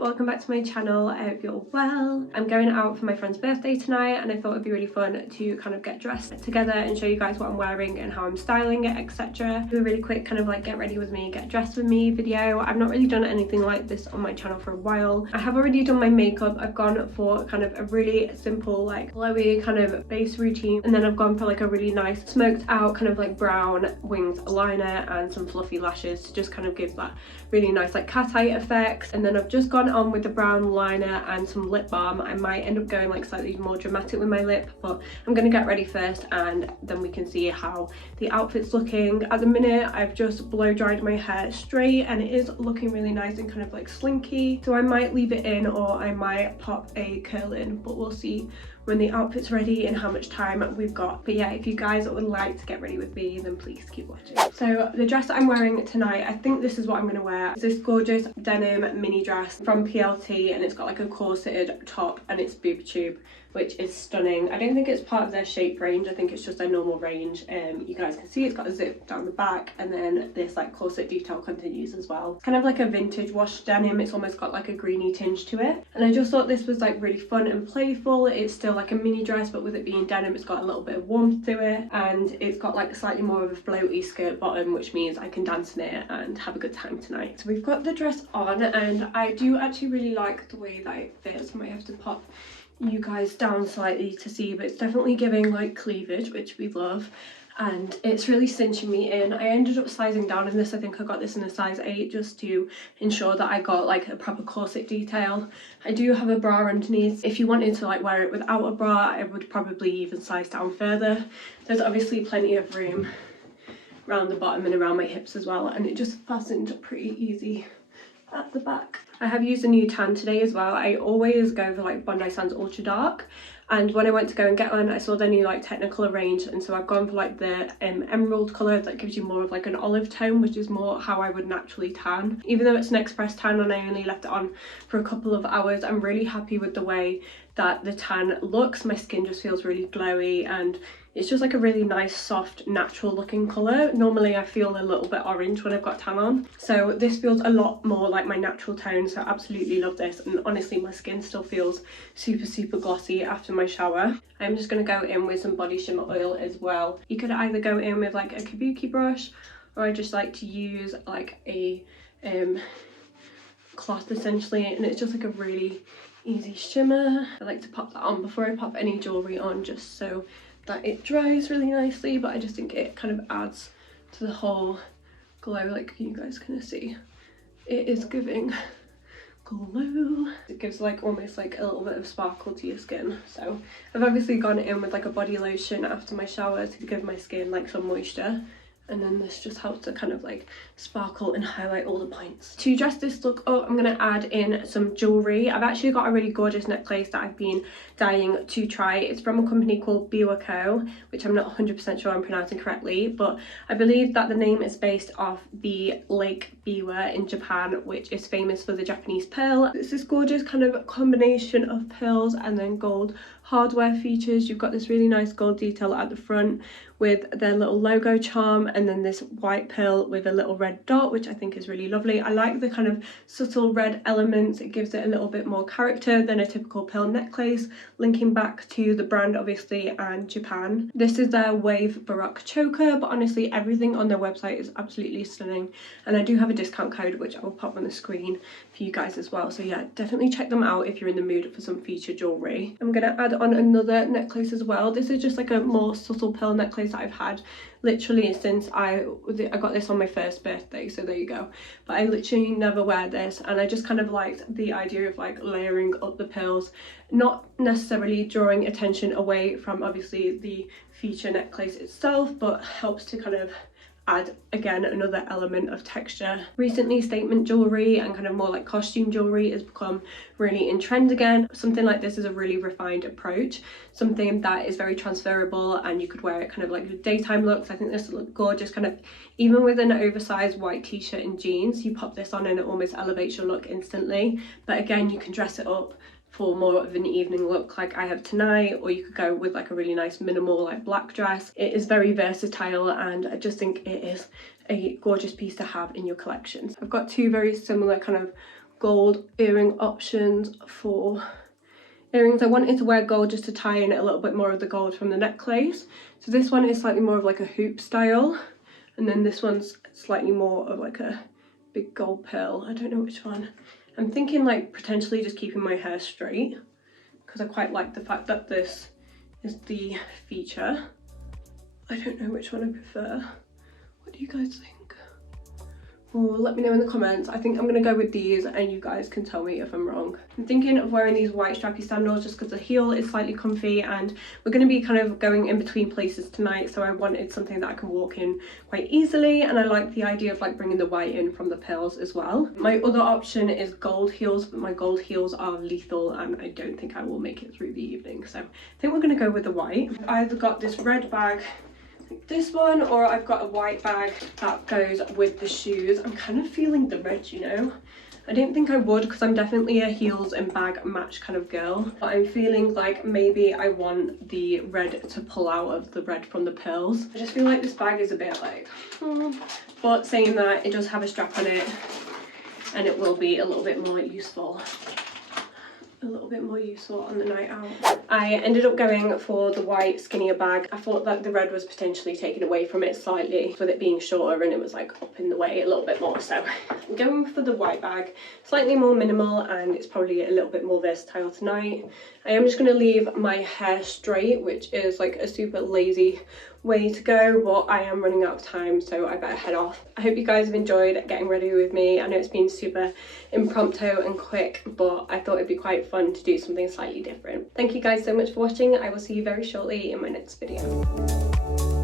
welcome back to my channel. I hope you're well. I'm going out for my friend's birthday tonight and I thought it'd be really fun to kind of get dressed together and show you guys what I'm wearing and how I'm styling it, etc. Do a really quick kind of like get ready with me, get dressed with me video. I've not really done anything like this on my channel for a while. I have already done my makeup. I've gone for kind of a really simple like glowy kind of base routine, and then I've gone for like a really nice smoked out kind of like brown winged liner and some fluffy lashes to just kind of give that really nice like cat eye effect. And then I've just gone on with the brown liner and some lip balm. I might end up going like slightly more dramatic with my lip, but I'm gonna get ready first and then we can see how the outfit's looking. At the minute I've just blow dried my hair straight and it is looking really nice and kind of like slinky, so I might leave it in or I might pop a curl in, but we'll see when the outfit's ready and how much time we've got. But yeah, if you guys would like to get ready with me, then please keep watching. So the dress that I'm wearing tonight, I think this is what I'm going to wear. It's this gorgeous denim mini dress from PLT and it's got like a corseted top and it's boob tube, which is stunning. I don't think it's part of their shape range, I think it's just their normal range. You guys can see it's got a zip down the back and then this like corset detail continues as well. It's kind of like a vintage wash denim. It's almost got like a greeny tinge to it, and I just thought this was like really fun and playful. It's still like a mini dress, but with it being denim it's got a little bit of warmth to it, and it's got like slightly more of a floaty skirt bottom, which means I can dance in it and have a good time tonight. So we've got the dress on and I do actually really like the way that it fits. I might have to pop you guys down slightly to see, but it's definitely giving like cleavage, which we love, and it's really cinching me in. I ended up sizing down in this. I think I got this in a size 8 just to ensure that I got like a proper corset detail. I do have a bra underneath. If you wanted to like wear it without a bra, I would probably even size down further. There's obviously plenty of room around the bottom and around my hips as well, and it just fastened pretty easy at the back. I have used a new tan today as well. I always go for like Bondi Sands Ultra Dark, and when I went to go and get one I saw their new like Technicolor range, and so I've gone for like the emerald colour that gives you more of like an olive tone, which is more how I would naturally tan. Even though it's an express tan and I only left it on for a couple of hours, I'm really happy with the way that the tan looks. My skin just feels really glowy and it's just like a really nice soft natural looking colour. Normally I feel a little bit orange when I've got tan on, so this feels a lot more like my natural tone, so I absolutely love this. And honestly my skin still feels super glossy after my shower. I'm just going to go in with some body shimmer oil as well. You could either go in with like a kabuki brush, or I just like to use like a cloth essentially, and it's just like a really easy shimmer. I like to pop that on before I pop any jewellery on, just so that it dries really nicely, but I just think it kind of adds to the whole glow. Like you guys can see, it is giving glow. It gives like almost like a little bit of sparkle to your skin. So I've obviously gone in with like a body lotion after my shower to give my skin like some moisture, and then this just helps to kind of like sparkle and highlight all the points. To dress this look up, I'm going to add in some jewellery. I've actually got a really gorgeous necklace that I've been dying to try. It's from a company called Biwako, which I'm not 100% sure I'm pronouncing correctly, but I believe that the name is based off the Lake Biwa in Japan, which is famous for the Japanese pearl. It's this gorgeous kind of combination of pearls and then gold hardware features. You've got this really nice gold detail at the front with their little logo charm, and then this white pearl with a little red dot, which I think is really lovely. I like the kind of subtle red elements. It gives it a little bit more character than a typical pearl necklace, linking back to the brand obviously and Japan. This is their wave Baroque choker, but honestly everything on their website is absolutely stunning, and I do have a discount code which I will pop on the screen for you guys as well. So yeah, definitely check them out if you're in the mood for some featured jewellery. I'm gonna add on another necklace as well. This is just like a more subtle pearl necklace that I've had literally since I got this on my first birthday, so there you go. But I literally never wear this, and I just kind of liked the idea of like layering up the pearls, not necessarily drawing attention away from obviously the feature necklace itself, but helps to kind of add again another element of texture. Recently statement jewellery and kind of more like costume jewellery has become really in trend again. Something like this is a really refined approach, something that is very transferable, and you could wear it kind of like daytime looks. I think this looks gorgeous, kind of even with an oversized white t-shirt and jeans. You pop this on and it almost elevates your look instantly, but again you can dress it up for more of an evening look like I have tonight, or you could go with like a really nice minimal like black dress. It is very versatile and I just think it is a gorgeous piece to have in your collection. I've got two very similar kind of gold earring options for earrings. I wanted to wear gold just to tie in a little bit more of the gold from the necklace. So this one is slightly more of like a hoop style, and then this one's slightly more of like a big gold pearl. I don't know which one. I'm thinking like potentially just keeping my hair straight, because I quite like the fact that this is the feature. I don't know which one I prefer. What do you guys think? Oh, let me know in the comments. I think I'm gonna go with these and you guys can tell me if I'm wrong. I'm thinking of wearing these white strappy sandals just because the heel is slightly comfy, and we're gonna be kind of going in between places tonight, so I wanted something that I can walk in quite easily, and I like the idea of like bringing the white in from the pearls as well. My other option is gold heels, but my gold heels are lethal and I don't think I will make it through the evening, so I think we're gonna go with the white. I've either got this red bag, this one, or I've got a white bag that goes with the shoes. I'm kind of feeling the red, you know. I didn't think I would because I'm definitely a heels and bag match kind of girl, but I'm feeling like maybe I want the red to pull out of the red from the pearls. I just feel like this bag is a bit like, but saying that, it does have a strap on it and it will be a little bit more useful. On the night out. I ended up going for the white skinnier bag. I thought that the red was potentially taken away from it slightly with it being shorter, and it was like up in the way a little bit more, so I'm going for the white bag. Slightly more minimal and it's probably a little bit more versatile tonight. I am just going to leave my hair straight, which is like a super lazy way to go, but I am running out of time, so I better head off. I hope you guys have enjoyed getting ready with me. I know it's been super impromptu and quick, but I thought it'd be quite fun to do something slightly different. Thank you guys so much for watching. I will see you very shortly in my next video.